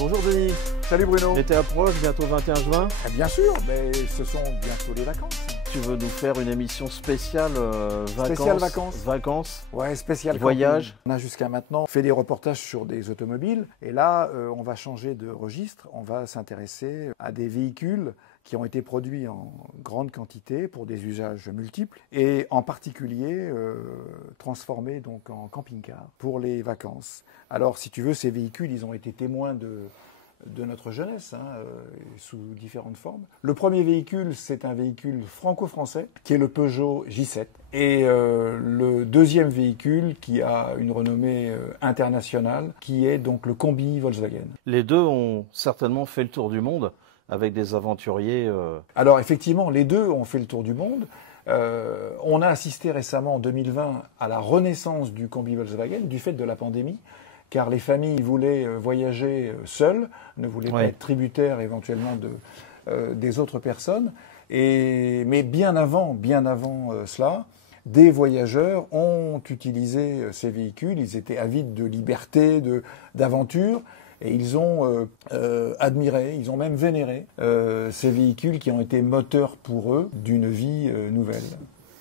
Bonjour Denis. Salut Bruno. L'été approche, bientôt 21 juin. Bien sûr, mais ce sont bientôt les vacances. Tu veux nous faire une émission spéciale vacances. Spéciale vacances. Vacances. Ouais, spécial voyage. On a jusqu'à maintenant fait des reportages sur des automobiles. Et là, on va changer de registre. On va s'intéresser à des véhicules qui ont été produits en grande quantité pour des usages multiples et en particulier transformés donc en camping-car pour les vacances. Alors, si tu veux, ces véhicules, ils ont été témoins de notre jeunesse, sous différentes formes. Le premier véhicule, c'est un véhicule franco-français, qui est le Peugeot J7. Et le deuxième véhicule, qui a une renommée internationale, qui est donc le combi Volkswagen. Les deux ont certainement fait le tour du monde, avec des aventuriers... Alors effectivement, les deux ont fait le tour du monde. On a assisté récemment, en 2020, à la renaissance du combi Volkswagen, du fait de la pandémie, car les familles voulaient voyager seules, ne voulaient pas être tributaires éventuellement des autres personnes. Mais bien avant cela, des voyageurs ont utilisé ces véhicules. Ils étaient avides de liberté, d'aventure, et ils ont admiré, ils ont même vénéré ces véhicules qui ont été moteurs pour eux d'une vie nouvelle.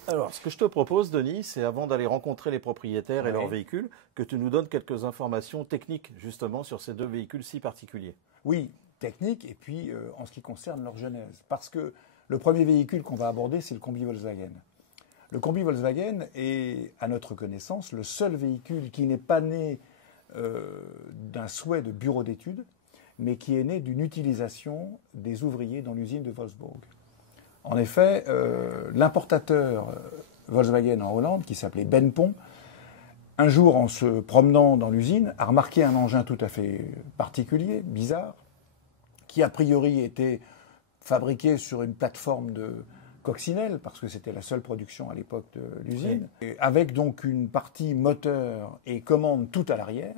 Alors, ce que je te propose, Denis, c'est avant d'aller rencontrer les propriétaires et leurs véhicules, que tu nous donnes quelques informations techniques, justement, sur ces deux véhicules si particuliers. Oui, techniques, et puis en ce qui concerne leur genèse. Parce que le premier véhicule qu'on va aborder, c'est le combi Volkswagen. Le combi Volkswagen est, à notre connaissance, le seul véhicule qui n'est pas né d'un souhait de bureau d'études, mais qui est né d'une utilisation des ouvriers dans l'usine de Wolfsburg. En effet, l'importateur Volkswagen en Hollande, qui s'appelait Benpont, un jour, en se promenant dans l'usine, a remarqué un engin tout à fait particulier, bizarre, qui a priori était fabriqué sur une plateforme de coccinelle, parce que c'était la seule production à l'époque de l'usine, avec donc une partie moteur et commande tout à l'arrière,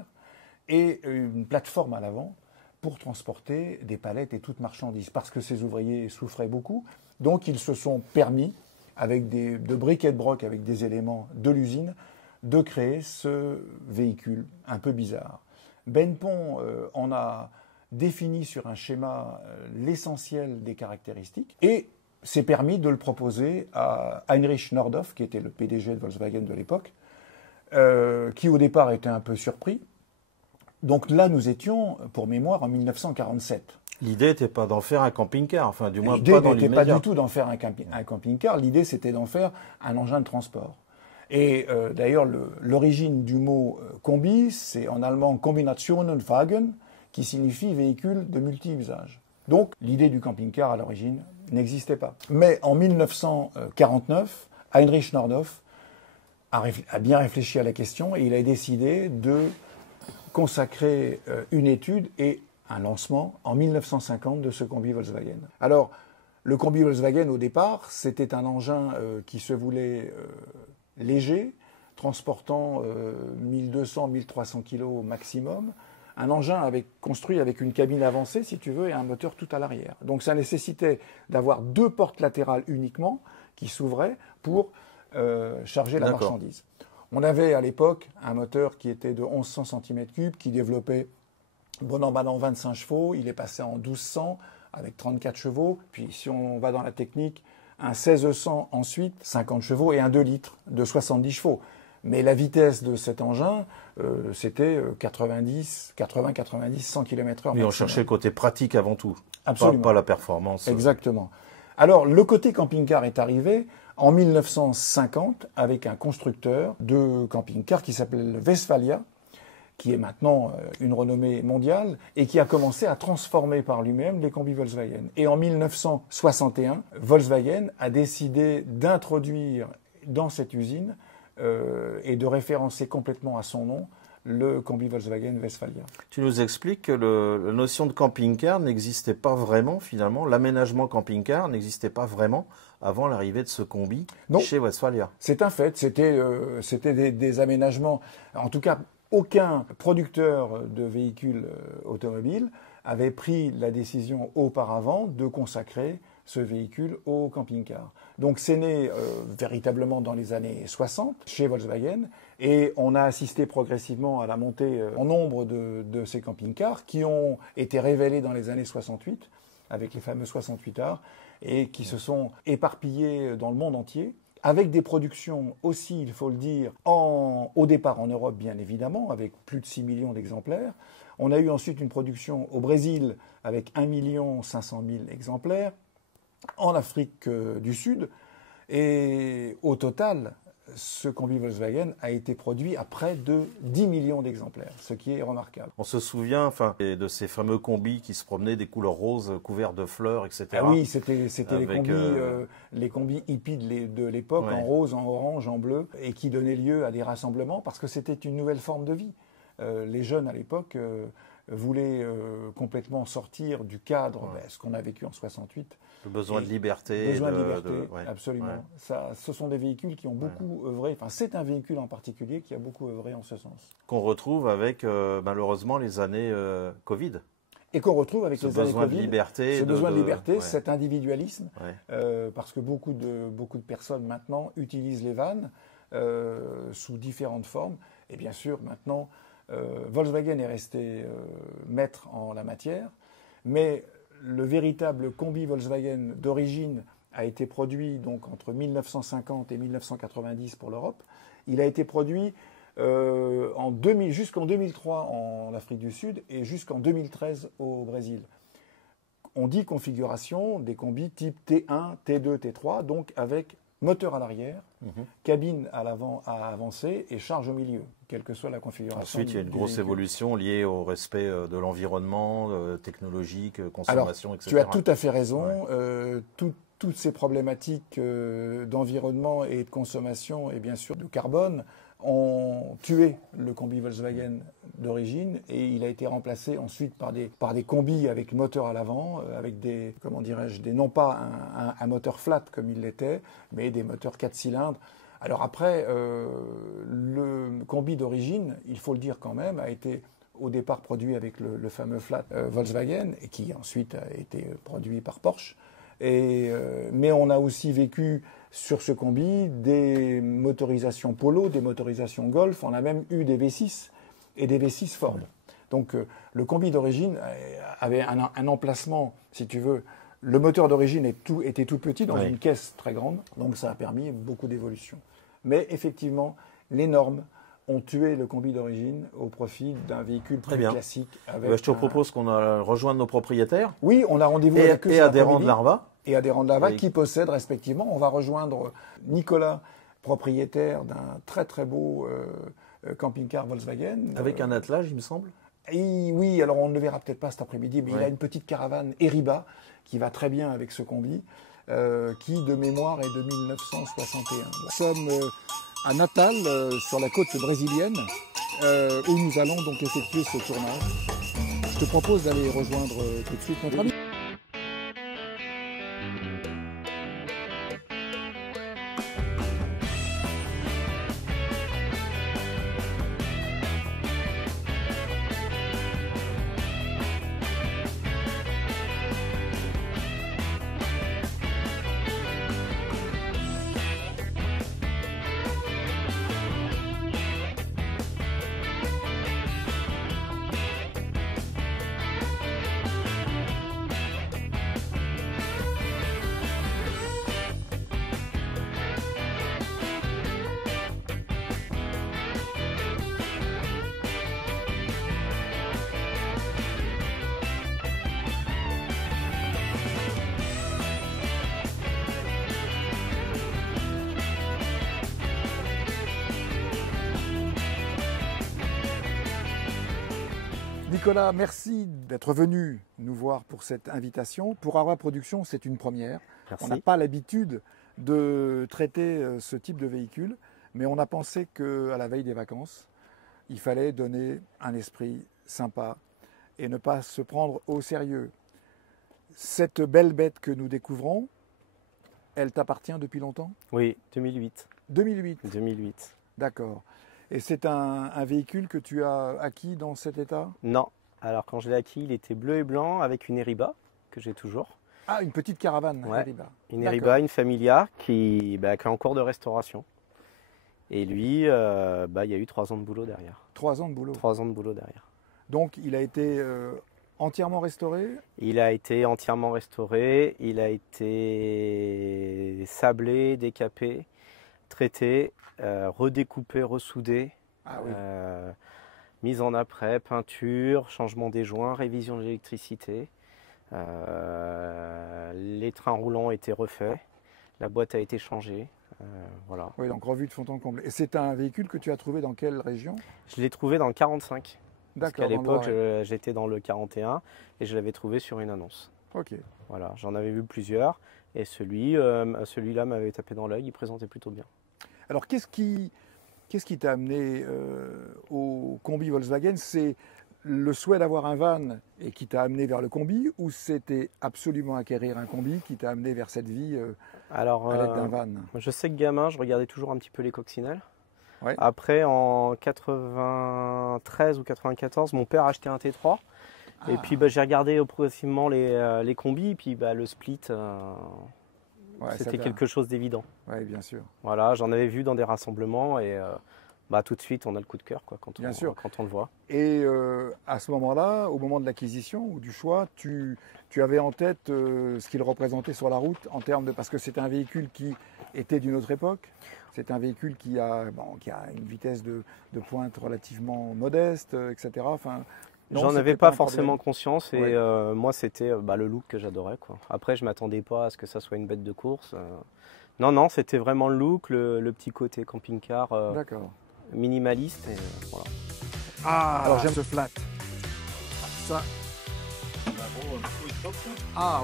et une plateforme à l'avant, pour transporter des palettes et toute marchandise, parce que ces ouvriers souffraient beaucoup. Donc ils se sont permis, avec de briques et de broc, avec des éléments de l'usine, de créer ce véhicule un peu bizarre. Benpont en a défini sur un schéma l'essentiel des caractéristiques et s'est permis de le proposer à Heinrich Nordhoff, qui était le PDG de Volkswagen de l'époque, qui au départ était un peu surpris. Donc là, nous étions, pour mémoire, en 1947. L'idée n'était pas d'en faire un camping-car, enfin du moins pas dans l'immédiat. L'idée n'était pas du tout d'en faire un camping-car, l'idée c'était d'en faire un engin de transport. Et d'ailleurs, l'origine du mot combi, c'est en allemand Kombinationenwagen, qui signifie véhicule de multi-usage. Donc l'idée du camping-car à l'origine n'existait pas. Mais en 1949, Heinrich Nordhoff a bien réfléchi à la question et il a décidé de consacrer une étude et un lancement en 1950 de ce combi Volkswagen. Alors, le combi Volkswagen, au départ, c'était un engin qui se voulait léger, transportant 1200-1300 kg maximum. Un engin construit avec une cabine avancée, si tu veux, et un moteur tout à l'arrière. Donc ça nécessitait d'avoir deux portes latérales uniquement qui s'ouvraient pour charger la marchandise. On avait à l'époque un moteur qui était de 1100 cm3, qui développait, bon an, mal an, 25 chevaux. Il est passé en 1200 avec 34 chevaux. Puis si on va dans la technique, un 1600 ensuite, 50 chevaux, et un 2 litres de 70 chevaux. Mais la vitesse de cet engin, c'était 80-90, 100 km/h. Mais on cherchait le côté pratique avant tout, absolument. Pas la performance. Exactement. Alors, le côté camping-car est arrivé en 1950 avec un constructeur de camping-car qui s'appelle Westfalia, qui est maintenant une renommée mondiale et qui a commencé à transformer par lui-même les combis Volkswagen. Et en 1961, Volkswagen a décidé d'introduire dans cette usine et de référencer complètement à son nom le combi Volkswagen Westfalia. Tu nous expliques que la notion de camping-car n'existait pas vraiment, finalement, l'aménagement camping-car n'existait pas vraiment avant l'arrivée de ce combi chez Westfalia. C'est un fait, c'était des aménagements. En tout cas, aucun producteur de véhicules automobiles avait pris la décision auparavant de consacrer ce véhicule au camping-car. Donc c'est né véritablement dans les années 60 chez Volkswagen Et on a assisté progressivement à la montée en nombre de ces camping-cars qui ont été révélés dans les années 68, avec les fameux 68 heures, et qui se sont éparpillés dans le monde entier, avec des productions aussi, il faut le dire, au départ en Europe bien évidemment, avec plus de 6 millions d'exemplaires. On a eu ensuite une production au Brésil avec 1 500 000 exemplaires, en Afrique du Sud, et au total, ce combi Volkswagen a été produit à près de 10 millions d'exemplaires, ce qui est remarquable. On se souvient de ces fameux combis qui se promenaient des couleurs roses, couverts de fleurs, etc. Ah oui, c'était les combis hippies de l'époque, en rose, en orange, en bleu, et qui donnaient lieu à des rassemblements, parce que c'était une nouvelle forme de vie. Les jeunes à l'époque voulaient complètement sortir du cadre, ce qu'on a vécu en 68. Le besoin de liberté. Absolument. Ouais. Ça, ce sont des véhicules qui ont beaucoup œuvré, enfin c'est un véhicule en particulier qui a beaucoup œuvré en ce sens. Qu'on retrouve avec malheureusement les années Covid. Et qu'on retrouve avec les années Covid. Ce besoin de liberté. Ce besoin de liberté, cet individualisme, parce que beaucoup de personnes maintenant utilisent les vannes sous différentes formes. Et bien sûr, maintenant, Volkswagen est resté maître en la matière, mais le véritable combi Volkswagen d'origine a été produit donc entre 1950 et 1990 pour l'Europe. Il a été produit jusqu'en 2003 en Afrique du Sud et jusqu'en 2013 au Brésil. On dit configuration des combis type T1, T2, T3, donc avec moteur à l'arrière, cabine à l'avant à avancer et charge au milieu, quelle que soit la configuration. Ensuite, il y a une grosse évolution liée au respect de l'environnement, technologique, consommation, etc. Tu as tout à fait raison. Toutes ces problématiques d'environnement et de consommation et bien sûr de carbone ont tué le combi Volkswagen d'origine et il a été remplacé ensuite par des combis avec moteur à l'avant, avec non pas un moteur flat comme il l'était, mais des moteurs 4 cylindres. Alors après, le combi d'origine, il faut le dire quand même, a été au départ produit avec le fameux flat Volkswagen et qui ensuite a été produit par Porsche. Mais on a aussi vécu sur ce combi des motorisations Polo, des motorisations Golf. On a même eu des V6 et des V6 Ford. Donc le combi d'origine avait un emplacement, si tu veux. Le moteur d'origine était tout petit dans une caisse très grande, donc ça a permis beaucoup d'évolution. Mais effectivement, les normes ont tué le combi d'origine au profit d'un véhicule plus classique. Je te propose qu'on rejoigne nos propriétaires. Oui, on a rendez-vous avec eux. Et adhérents de l'ARVA. Et adhérents de l'ARVA qui possèdent respectivement. On va rejoindre Nicolas, propriétaire d'un très très beau camping-car Volkswagen. Avec un attelage, il me semble. Et oui, alors on ne le verra peut-être pas cet après-midi, mais il a une petite caravane Eriba qui va très bien avec ce combi, qui de mémoire est de 1961. Nous sommes à Natal, sur la côte brésilienne, où nous allons donc effectuer ce tournage. Je te propose d'aller rejoindre tout de suite notre ami. Nicolas, merci d'être venu nous voir pour cette invitation. Pour ARVA Production, c'est une première. Merci. On n'a pas l'habitude de traiter ce type de véhicule, mais on a pensé qu'à la veille des vacances, il fallait donner un esprit sympa et ne pas se prendre au sérieux. Cette belle bête que nous découvrons, elle t'appartient depuis longtemps? Oui, 2008. 2008. 2008. D'accord. Et c'est un véhicule que tu as acquis dans cet état? Non. Alors quand je l'ai acquis, il était bleu et blanc avec une Eriba, que j'ai toujours. Ah, une petite caravane Eriba. Une Eriba, une Familia qui est en cours de restauration. Et lui, il y a eu 3 ans de boulot derrière. 3 ans de boulot. 3 ans de boulot derrière. Donc il a été entièrement restauré? Il a été entièrement restauré, il a été sablé, décapé, traité, redécoupé, ressoudé, mise en après, peinture, changement des joints, révision de l'électricité. Les trains roulants ont été refaits, la boîte a été changée. Voilà. Oui, donc revue de fond en comble. Et c'est un véhicule que tu as trouvé dans quelle région? Je l'ai trouvé dans le 45. Parce D'accord. qu'à l'époque, j'étais dans le 41 et je l'avais trouvé sur une annonce. Ok. Voilà, j'en avais vu plusieurs et celui-là m'avait tapé dans l'œil, il présentait plutôt bien. Alors qu'est-ce qui t'a amené au combi Volkswagen? C'est le souhait d'avoir un van et qui t'a amené vers le combi, ou c'était absolument acquérir un combi qui t'a amené vers cette vie à l'aide d'un van? Je sais que gamin, je regardais toujours un petit peu les coccinelles. Ouais. Après, en 93 ou 94, mon père a acheté un T3. Et puis j'ai regardé progressivement les combis, et puis le split, c'était quelque chose d'évident. Oui, bien sûr. Voilà, j'en avais vu dans des rassemblements et tout de suite on a le coup de cœur quand on le voit. Et à ce moment-là, au moment de l'acquisition ou du choix, tu avais en tête ce qu'il représentait sur la route en termes de... Parce que c'est un véhicule qui était d'une autre époque. C'est un véhicule qui a une vitesse de pointe relativement modeste, etc. Enfin, j'en avais pas forcément conscience et moi c'était le look que j'adorais, quoi. Après je m'attendais pas à ce que ça soit une bête de course. Non, c'était vraiment le look, le petit côté camping-car minimaliste. Et, voilà. Alors j'aime ce flat. Ça.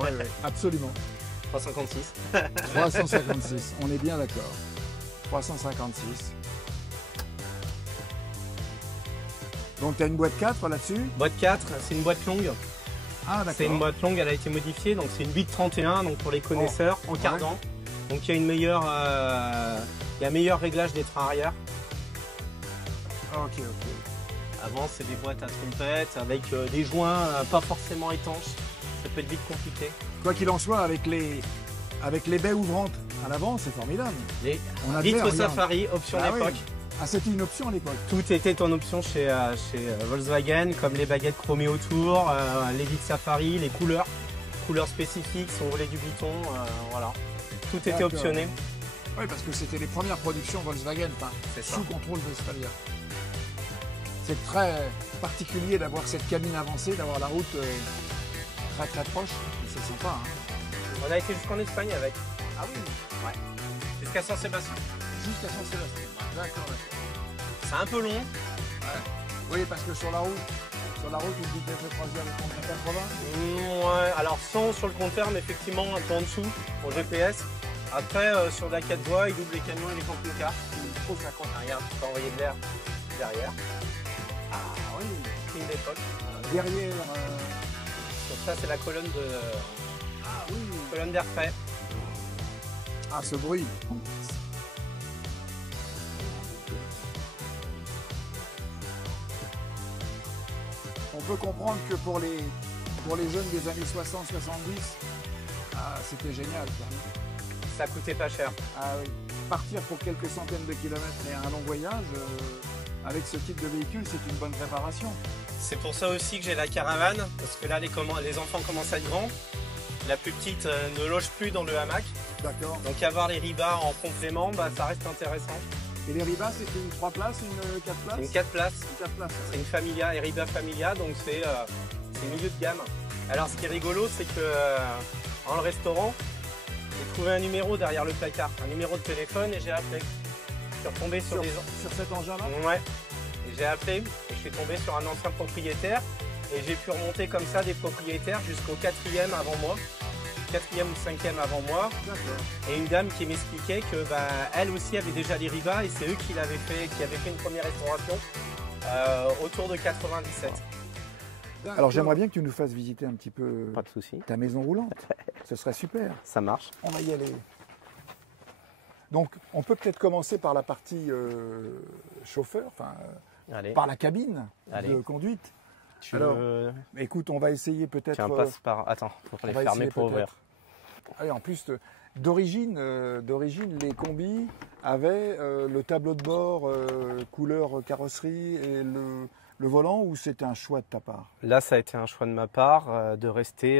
Ouais, absolument. 356. 356, on est bien d'accord. 356. Donc tu as une boîte 4 là-dessus? Boîte 4, c'est une boîte longue. Ah d'accord. C'est une boîte longue, elle a été modifiée, donc c'est une 831, donc pour les connaisseurs, en cardan. Donc il y a un meilleur réglage des trains arrière. Ok. Avant c'est des boîtes à trompettes avec des joints pas forcément étanches. Ça peut être vite compliqué. Quoi qu'il en soit, avec les baies ouvrantes à l'avant, c'est formidable. Les vitres Safari, option d'époque. Oui. Ah, c'était une option à l'époque. Tout était en option chez Volkswagen, comme les baguettes chromées autour, les vitres Safari, les couleurs spécifiques, si on voulait du Vuitton, voilà. Tout était optionné. Oui, parce que c'était les premières productions Volkswagen, sous contrôle Westphalia. C'est très particulier d'avoir cette cabine avancée, d'avoir la route très très proche. C'est sympa. Hein. On a été jusqu'en Espagne avec. Ah oui? Ouais. Jusqu'à Saint-Sébastien. Jusqu'à Saint-Sébastien. D'accord. C'est un peu long. Ouais. Oui, parce que sur la route, une vitesse de croisière de 80. Ouais, alors 100 sur le compteur, mais effectivement un peu en dessous pour GPS. Après, sur la 4 voies, il double les camions et les camping-cars. Trop 50 arrière, tu peux envoyer de l'air derrière. Ah oui. Prime d'époque. Derrière. Donc ça, c'est la colonne de. Ah oui. Colonne d'air frais. Ah, ce bruit. On peut comprendre que pour les jeunes des années 60-70, c'était génial. Ça coûtait pas cher. Ah oui. Partir pour quelques centaines de kilomètres et un long voyage, avec ce type de véhicule, c'est une bonne préparation. C'est pour ça aussi que j'ai la caravane, parce que là les enfants commencent à être grands. La plus petite ne loge plus dans le hamac. D'accord. Donc avoir les ribas en complément, ça reste intéressant. Et les ribas, c'est une 3 places, une 4 places? C'est une 4 places. Une 4 places. C'est une Familia, Eriba Familia, donc c'est milieu de gamme. Alors ce qui est rigolo, c'est que en le restaurant, j'ai trouvé un numéro derrière le placard, un numéro de téléphone, et j'ai appelé. Je suis retombé sur cet engin-là? Ouais. Et j'ai appelé et je suis tombé sur un ancien propriétaire et j'ai pu remonter comme ça des propriétaires jusqu'au 4e avant moi. 4e ou 5e avant moi. Et une dame qui m'expliquait que elle aussi avait déjà les ribas et c'est eux qui avaient fait une première restauration autour de 97. Alors j'aimerais bien que tu nous fasses visiter un petit peu Pas de souci. Ta maison roulante. Ce serait super. Ça marche. On va y aller. Donc on peut peut-être commencer par la partie chauffeur, par la cabine de conduite. Écoute, on va essayer peut-être... Tiens, passe par... Attends, il faut les fermer pour ouvrir. Ah oui, en plus, d'origine, les combis avait le tableau de bord couleur carrosserie et le volant, ou c'était un choix de ta part? Là, ça a été un choix de ma part de rester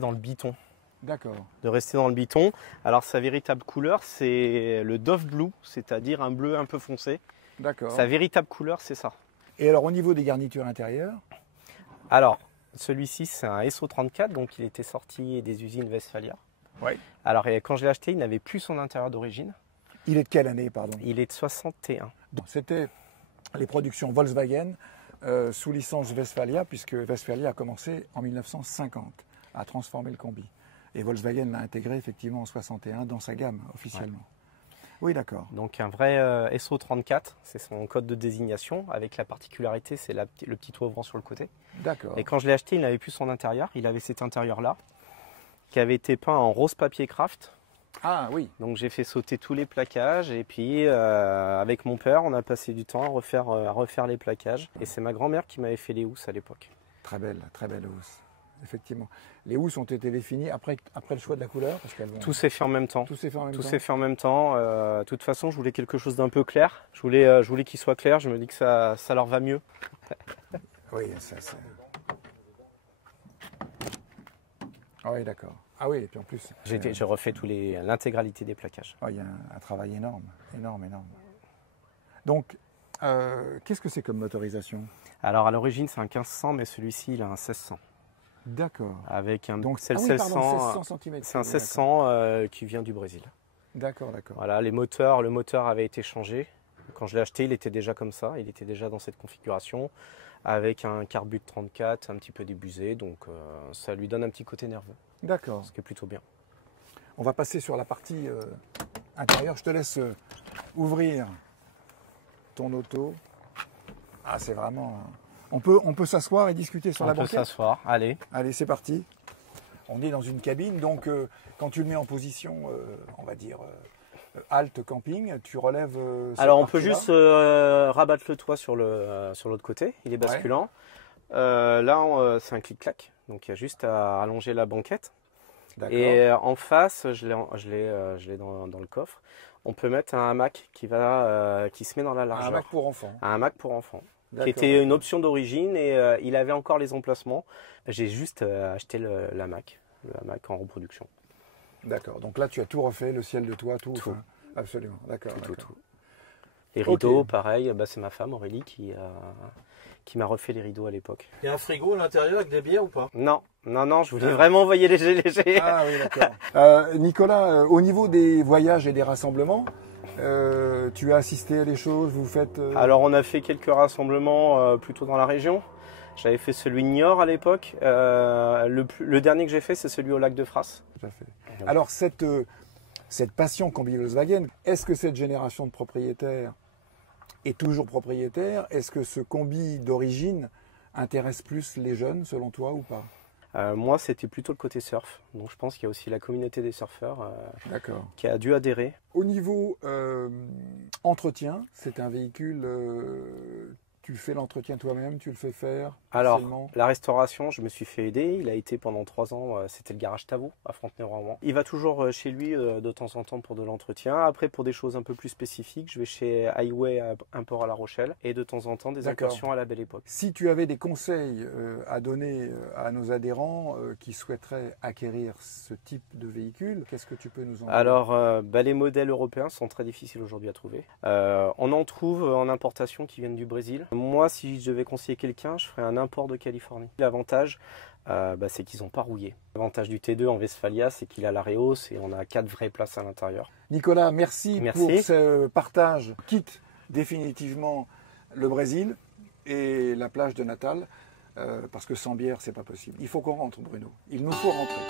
dans le Biton. D'accord. De rester dans le Biton. Alors, sa véritable couleur, c'est le Dove Blue, c'est-à-dire un bleu un peu foncé. D'accord. Sa véritable couleur, c'est ça. Et alors, au niveau des garnitures intérieures? Alors, celui-ci, c'est un SO34, donc il était sorti des usines Westphalia. Oui. Alors, quand je l'ai acheté, il n'avait plus son intérieur d'origine. Il est de quelle année, pardon? Il est de 61. Donc, c'était les productions Volkswagen sous licence Westphalia, puisque Westphalia a commencé en 1950 à transformer le combi. Et Volkswagen l'a intégré effectivement en 61 dans sa gamme officiellement. Ouais. Oui, d'accord. Donc un vrai SO34, c'est son code de désignation, avec la particularité, c'est le petit toit ouvrant sur le côté. D'accord. Et quand je l'ai acheté, il n'avait plus son intérieur, il avait cet intérieur-là, qui avait été peint en rose papier craft. Ah oui. Donc j'ai fait sauter tous les plaquages, et puis avec mon père, on a passé du temps à refaire les plaquages. Et c'est ma grand-mère qui m'avait fait les housses à l'époque. Très belle housse. Effectivement. Les housses ont été définies après le choix de la couleur, parce qu'elles vont... Tout s'est fait en même temps. Tout s'est fait en même Tout temps. s'est fait en même temps. De toute façon, je voulais quelque chose d'un peu clair. Je voulais qu'il soit clair. Je me dis que ça leur va mieux. Oui, ça. Ah oui, d'accord. Ah oui, et puis en plus... J'ai refait l'intégralité des plaquages. Oh, il y a un travail énorme. Donc, qu'est-ce que c'est comme motorisation? Alors à l'origine c'est un 1500, mais celui-ci il a un 1600. D'accord. Avec un donc c'est le 1600 cm. C'est un 1600 qui vient du Brésil. D'accord. Voilà, le moteur avait été changé. Quand je l'ai acheté, il était déjà comme ça, il était déjà dans cette configuration, avec un carbut 34, un petit peu débusé, donc ça lui donne un petit côté nerveux. D'accord. Ce qui est plutôt bien. On va passer sur la partie intérieure. Je te laisse ouvrir ton auto. Ah, c'est vraiment... On peut s'asseoir et discuter sur la banquette? On peut s'asseoir, allez. Allez, c'est parti. On est dans une cabine, donc quand tu le mets en position, on va dire, halte camping, tu relèves... Alors on peut juste rabattre le toit sur l'autre côté, il est basculant. Ouais. Là, c'est un clic-clac, donc il y a juste à allonger la banquette. Et en face, je l'ai dans le coffre. On peut mettre un hamac qui se met dans la largeur. Un hamac pour enfants. Un hamac pour enfants. Qui était une option d'origine et il avait encore les emplacements. J'ai juste acheté le hamac en reproduction. D'accord. Donc là, tu as tout refait, le ciel de toit, tout. Enfin, absolument. D'accord. Tout. Les rideaux, pareil. C'est ma femme Aurélie qui m'a refait les rideaux à l'époque. Il y a un frigo à l'intérieur avec des bières ou pas? Non, je voulais vraiment envoyer léger. Ah oui, d'accord. Nicolas, au niveau des voyages et des rassemblements, tu as assisté à des choses, vous faites... Alors on a fait quelques rassemblements plutôt dans la région. J'avais fait celui de Niort à l'époque. Le dernier que j'ai fait, c'est celui au lac de Fras. Tout à fait. Alors cette passion combi Volkswagen, est-ce que cette génération de propriétaires est toujours propriétaire? Est-ce que ce combi d'origine intéresse plus les jeunes, selon toi, ou pas? Moi, c'était plutôt le côté surf. Donc, je pense qu'il y a aussi la communauté des surfeurs qui a dû adhérer. Au niveau entretien, c'est un véhicule... tu fais l'entretien toi-même, tu le fais faire? Alors, la restauration, je me suis fait aider. Il a été pendant 3 ans, c'était le garage Tavo à Fontenay-Rouen. Il va toujours chez lui de temps en temps pour de l'entretien. Après, pour des choses un peu plus spécifiques, je vais chez Highway Import à La Rochelle et de temps en temps des incursions à la Belle Époque. Si tu avais des conseils à donner à nos adhérents qui souhaiteraient acquérir ce type de véhicule, qu'est-ce que tu peux nous en dire? Alors, les modèles européens sont très difficiles aujourd'hui à trouver. On en trouve en importation qui viennent du Brésil. Moi, si je devais conseiller quelqu'un, je ferais un import de Californie. L'avantage, c'est qu'ils n'ont pas rouillé. L'avantage du T2 en Westphalia, c'est qu'il a la réhausse et on a 4 vraies places à l'intérieur. Nicolas, merci pour ce partage. Quitte définitivement le Brésil et la plage de Natal, parce que sans bière, c'est pas possible. Il faut qu'on rentre, Bruno. Il nous faut rentrer.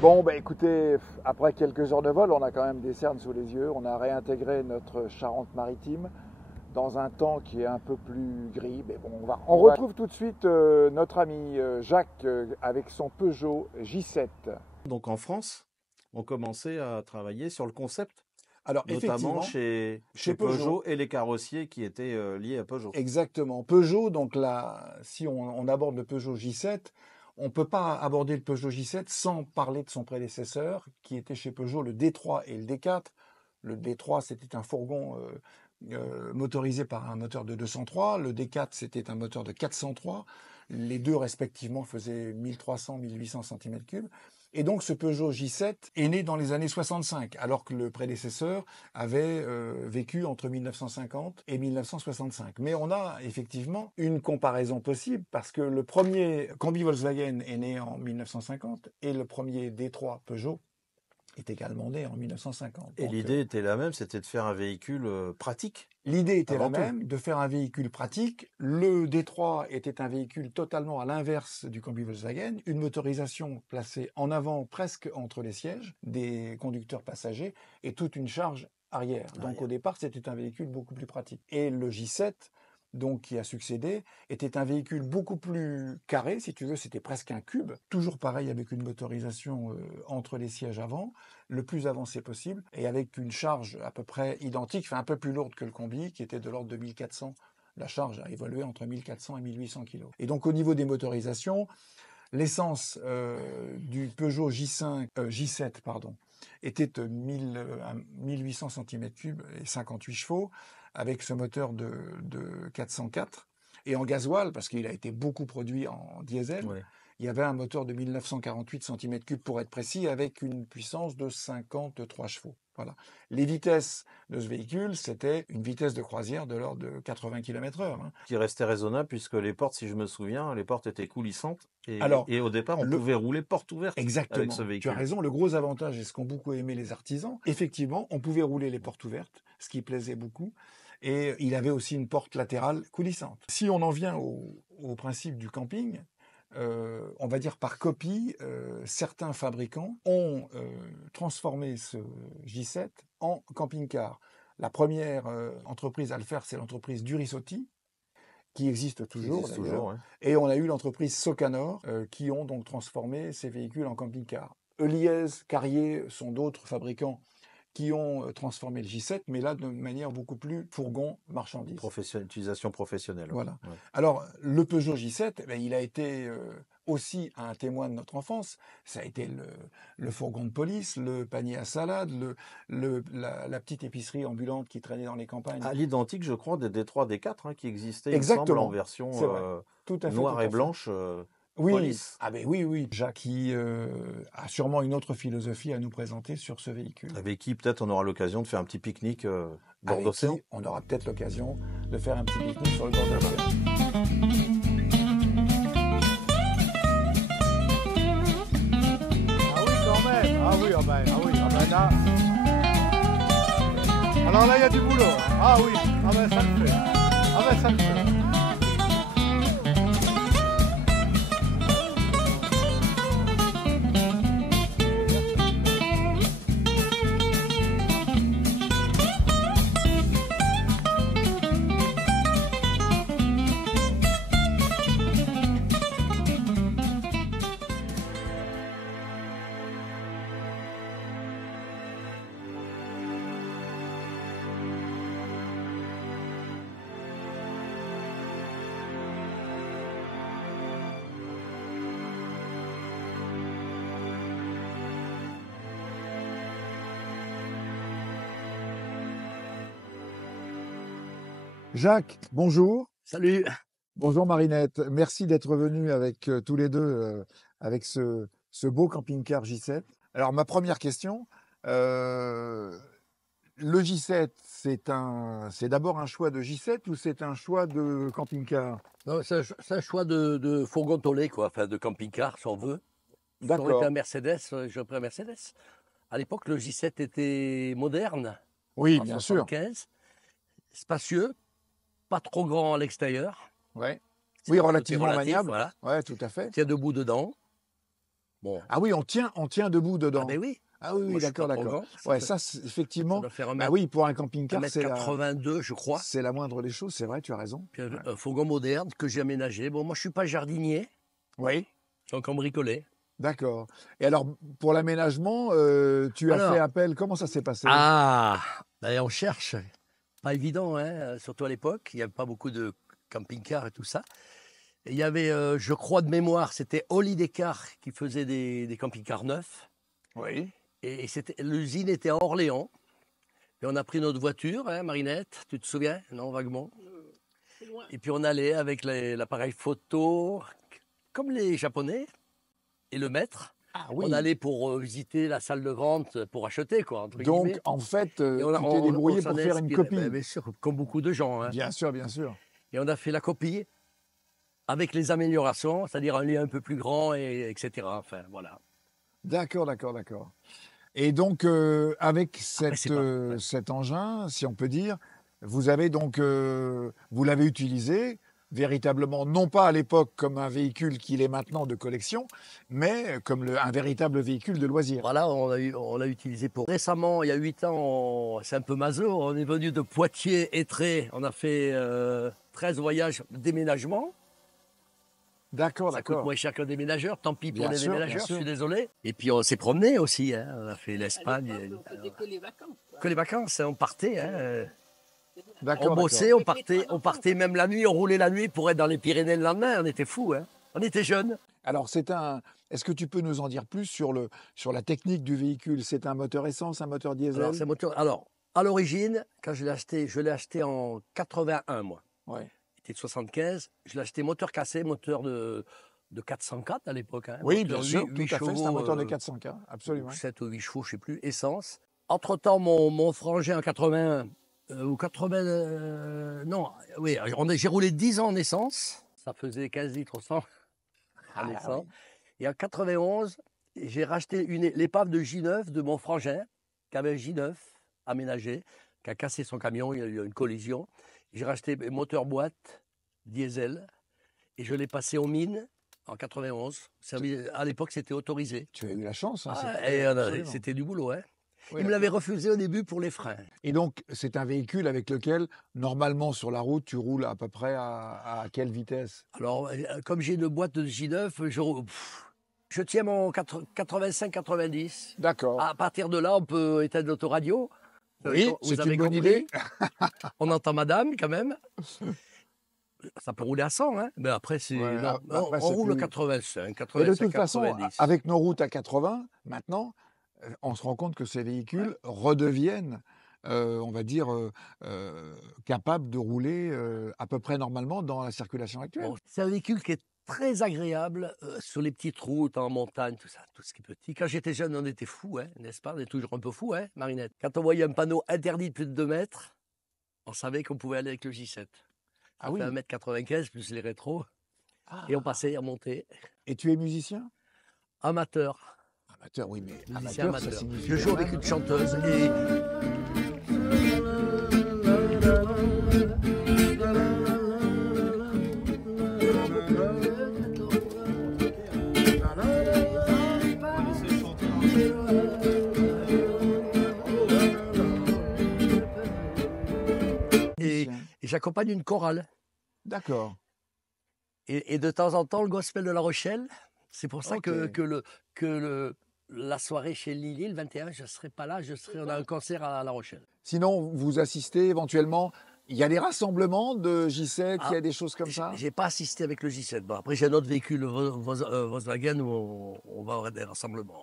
Bon, bah écoutez, après quelques heures de vol, on a quand même des cernes sous les yeux. On a réintégré notre Charente-Maritime dans un temps qui est un peu plus gris. Mais bon, on retrouve tout de suite notre ami Jacques avec son Peugeot J7. Donc en France, on commençait à travailler sur le concept, Alors, notamment chez Peugeot et les carrossiers qui étaient liés à Peugeot. Exactement. Peugeot, donc là, si on aborde le Peugeot J7, on ne peut pas aborder le Peugeot J7 sans parler de son prédécesseur, qui était chez Peugeot le D3 et le D4. Le D3, c'était un fourgon motorisé par un moteur de 203. Le D4, c'était un moteur de 403. Les deux, respectivement, faisaient 1300-1800 cm3. Et donc, ce Peugeot J7 est né dans les années 65, alors que le prédécesseur avait vécu entre 1950 et 1965. Mais on a effectivement une comparaison possible, parce que le premier combi Volkswagen est né en 1950 et le premier D3 Peugeot est également né en 1950. Et l'idée était la même, c'était de faire un véhicule pratique. L'idée était la même, de faire un véhicule pratique. Le D3 était un véhicule totalement à l'inverse du combi Volkswagen, une motorisation placée en avant presque entre les sièges des conducteurs passagers et toute une charge arrière. Donc au départ, c'était un véhicule beaucoup plus pratique. Et le J7, donc qui a succédé, était un véhicule beaucoup plus carré, si tu veux, c'était presque un cube, toujours pareil avec une motorisation entre les sièges avant, le plus avancé possible, et avec une charge à peu près identique, enfin un peu plus lourde que le combi, qui était de l'ordre de 1400. La charge a évolué entre 1400 et 1800 kg. Et donc au niveau des motorisations, l'essence du Peugeot J7 était 1800 cm3 et 58 chevaux, avec ce moteur de 404. Et en gasoil, parce qu'il a été beaucoup produit en diesel, il y avait un moteur de 1948 cm3 pour être précis, avec une puissance de 53 chevaux. Voilà. Les vitesses de ce véhicule, c'était une vitesse de croisière de l'ordre de 80 km/h. Qui restait raisonnable, puisque les portes, si je me souviens, les portes étaient coulissantes. Et au départ, on pouvait rouler porte ouverte avec ce véhicule. Tu as raison, le gros avantage, et ce qu'ont beaucoup aimé les artisans, effectivement, on pouvait rouler les portes ouvertes, ce qui plaisait beaucoup. Et il avait aussi une porte latérale coulissante. Si on en vient au principe du camping, on va dire par copie, certains fabricants ont transformé ce J7 en camping-car. La première entreprise à le faire, c'est l'entreprise Durisotti, qui existe toujours. Et on a eu l'entreprise Socanor, qui ont donc transformé ces véhicules en camping-car. Eliez, Carrier sont d'autres fabricants qui ont transformé le J7, mais là de manière beaucoup plus fourgon marchandise. Utilisation professionnelle. Voilà. Ouais. Alors, le Peugeot J7, il a été aussi un témoin de notre enfance. Ça a été le fourgon de police, le panier à salade, la petite épicerie ambulante qui traînait dans les campagnes. À l'identique, je crois, des D3, D4 qui existaient, exactement, en version noire et blanche. Oui, police. Oui. Jacques qui a sûrement une autre philosophie à nous présenter sur ce véhicule. Avec qui peut-être on aura l'occasion de faire un petit pique-nique bord d'océan. On aura peut-être l'occasion de faire un petit pique-nique sur le bord de l'océan. Ah oui, quand même. Ah oui, là. Alors là, il y a du boulot. Ah oui, ça le fait. Ça le fait. Jacques, bonjour. Salut. Bonjour Marinette. Merci d'être venu avec tous les deux avec ce beau camping-car J7. Alors ma première question, le J7, c'est d'abord un choix de J7 ou c'est un choix de camping-car? Non, c'est un choix de fourgon tolé, quoi, enfin de camping-car, si on veut. D'accord. J'aurais pris un Mercedes, j'aurais pris un Mercedes. À l'époque, le J7 était moderne. Oui, bien sûr. Spacieux, pas trop grand à l'extérieur. Ouais. Oui, relativement maniable. Voilà. Ouais, tout à fait. Tient debout dedans. Bon. Ah oui, on tient debout dedans. Ah ben oui. Ah oui, Moi, je suis d'accord, pas trop d'accord. grand, Ouais, fait- ça, effectivement, ça doit faire bah oui, pour un camping-car, 1m82, je crois. c'est la moindre des choses, c'est vrai, tu as raison. Puis un fourgon moderne que j'ai aménagé. Bon, moi, je suis pas jardinier, Oui, donc on bricolait. d'accord. Et alors, pour l'aménagement, tu as Alors, fait appel, comment ça s'est passé? Ah, ben, on cherche. Pas évident, hein, surtout à l'époque. Il n'y avait pas beaucoup de camping-cars et tout ça. Et il y avait, je crois de mémoire, c'était Holiday Car qui faisait des camping-cars neufs. Oui. Et l'usine était à Orléans. Et on a pris notre voiture, hein, Marinette, tu te souviens? Non, vaguement. Et puis on allait avec l'appareil photo, comme les Japonais, et le maître. Ah oui. On allait pour visiter la salle de vente pour acheter, quoi, entre Donc, guillemets. en fait, Et tu t'es débrouillé s'en pour est faire une inspiré. copie. Ben, bien sûr, comme beaucoup de gens. Hein. Bien sûr, bien sûr. Et on a fait la copie avec les améliorations, c'est-à-dire un lit un peu plus grand, etc. Enfin, voilà. D'accord, d'accord, d'accord. Et donc, avec cet engin, si on peut dire, vous avez donc, vous l'avez utilisé véritablement, non pas à l'époque comme un véhicule qu'il est maintenant de collection, mais comme un véritable véhicule de loisir. Voilà, on l'a utilisé pour... Récemment, il y a 8 ans, c'est un peu maso, on est venu de Poitiers-Étré, on a fait 13 voyages de déménagement. D'accord, Ça coûte d'accord. moins cher qu'un déménageur, tant pis pour Bien les sûr, bien déménageurs, je sûr. suis désolé. Et puis on s'est promené aussi, hein. On a fait l'Espagne. Que les vacances. Que les vacances, hein, on partait. Hein. D'accord, On bossait, on partait même la nuit, on roulait la nuit pour être dans les Pyrénées le lendemain, on était fous, hein. On était jeunes. Alors, est-ce que tu peux nous en dire plus sur la technique du véhicule? C'est un moteur essence, un moteur diesel? Alors, à l'origine, quand je l'ai acheté en 81, moi. Ouais. Il était de 75. Je l'ai acheté moteur cassé, moteur de 404 à l'époque. Hein. Oui, Moteur bien sûr, 8 tout à fait. C'est un moteur de chevaux, 404, absolument. 7 ou 8 chevaux, je ne sais plus, essence. Entre-temps, mon frangin en 81, ou 80, non, oui, j'ai roulé 10 ans en essence. Ça faisait 15 litres au 100 en essence. Oui. Et en 91, j'ai racheté l'épave de J9 de mon frangin, qui avait un J9 aménagé, qui a cassé son camion, il y a eu une collision. J'ai racheté moteur boîte, diesel, et je l'ai passé aux mines en 91. À l'époque, c'était autorisé. Tu as eu la chance. Hein, C'était du boulot. Hein. Oui, Il me l'avait refusé au début pour les freins. Et donc, c'est un véhicule avec lequel, normalement, sur la route, tu roules à peu près à quelle vitesse? Alors, comme j'ai une boîte de J9, je tiens mon 85-90. D'accord. À partir de là, on peut éteindre l'autoradio. Oui, Vous c'est avez une bonne compris. idée. On entend madame, quand même. Ça peut rouler à 100, hein. Mais après, Ouais, après, on c'est roule plus- 85, Et de 85, toute façon, 90. avec nos routes à 80, maintenant, on se rend compte que ces véhicules redeviennent, on va dire, capables de rouler à peu près normalement dans la circulation actuelle. Bon, c'est un véhicule qui est très agréable sur les petites routes, en montagne, tout ça, tout ce qui est petit. Quand j'étais jeune, on était fous, hein, n'est-ce pas? On est toujours un peu fous, hein, Marinette? Quand on voyait un panneau interdit de plus de 2 mètres, on savait qu'on pouvait aller avec le J7. Ça Ah oui. fait 1m95 plus les rétros. Ah. Et on passait, on montait. Et tu es musicien? Amateur. Amateur, oui, mais Musicien amateur, ça amateur. signifie Je joue quand avec même- une chanteuse et musicien. et j'accompagne une chorale. D'accord. Et de temps en temps, le gospel de La Rochelle. C'est pour ça Ok. que la soirée chez Lily, le 21, je ne serai pas là, on a un concert à La Rochelle. Sinon, vous assistez éventuellement. Il y a des rassemblements de J7, il y a des choses comme ça? J'ai pas assisté avec le J7. Bon, après, j'ai un autre véhicule, Volkswagen, où on va avoir des rassemblements.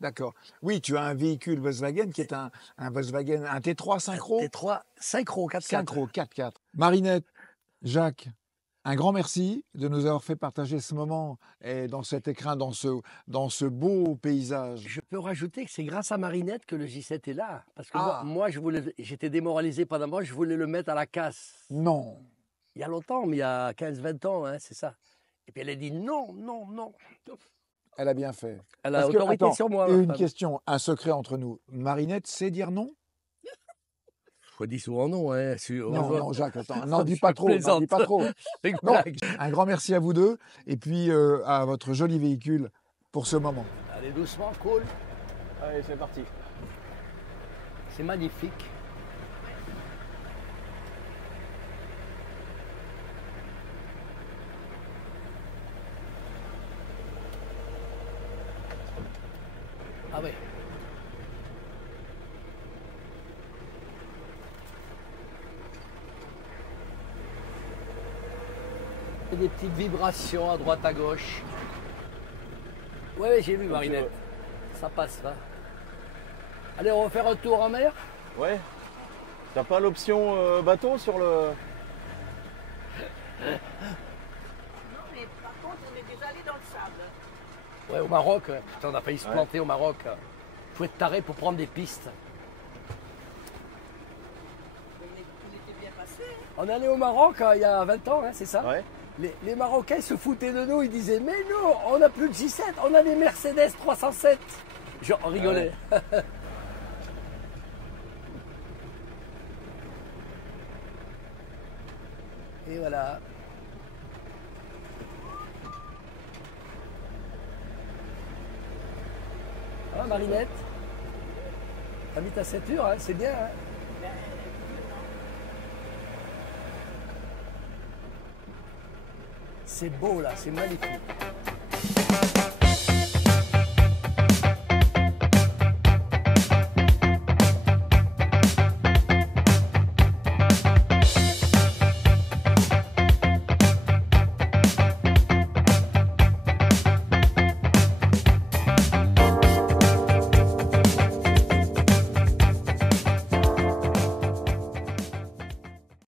D'accord. Oui, tu as un véhicule Volkswagen qui est un Volkswagen, un T3 synchro? T3 synchro, 4x4. Synchro 4x4. Marinette, Jacques, un grand merci de nous avoir fait partager ce moment et dans cet écrin, dans ce beau paysage. Je peux rajouter que c'est grâce à Marinette que le J7 est là. Parce que Ah. moi j'étais démoralisé pendant moi, je voulais le mettre à la casse. Non. Il y a longtemps, mais il y a 15-20 ans, hein, c'est ça. Et puis elle a dit non, non, non. Elle a bien fait. Elle a Parce que, autorité attends, sur moi. et ma une femme. question, un secret entre nous. Marinette sait dire non? Je dis souvent non. Hein, Non, non, Jacques, attends, n'en dis Je pas trop, n'en plaisante. dis pas trop. C'est une Non. blague. Un grand merci à vous deux et puis à votre joli véhicule pour ce moment. Allez doucement, cool. Allez, c'est parti. C'est magnifique. Ah ouais. Et des petites vibrations à droite à gauche. Ouais, j'ai vu Marinette. Ça passe là. Allez, on va faire un tour en mer. Ouais. T'as pas l'option bateau sur le... Non, mais par contre, on est déjà allé dans le sable. Ouais, au Maroc. Putain, on a failli se planter au Maroc. Faut être taré pour prendre des pistes. On était bien passé. On est allé au Maroc il y a 20 ans, hein, c'est ça? Ouais. Les Marocains se foutaient de nous, ils disaient mais non, on n'a plus de J7, on a des Mercedes 307. On rigolait. Ouais. Et voilà. Ah, Marinette, t'as mis ta ceinture, hein, c'est bien. Hein. C'est beau là, c'est magnifique.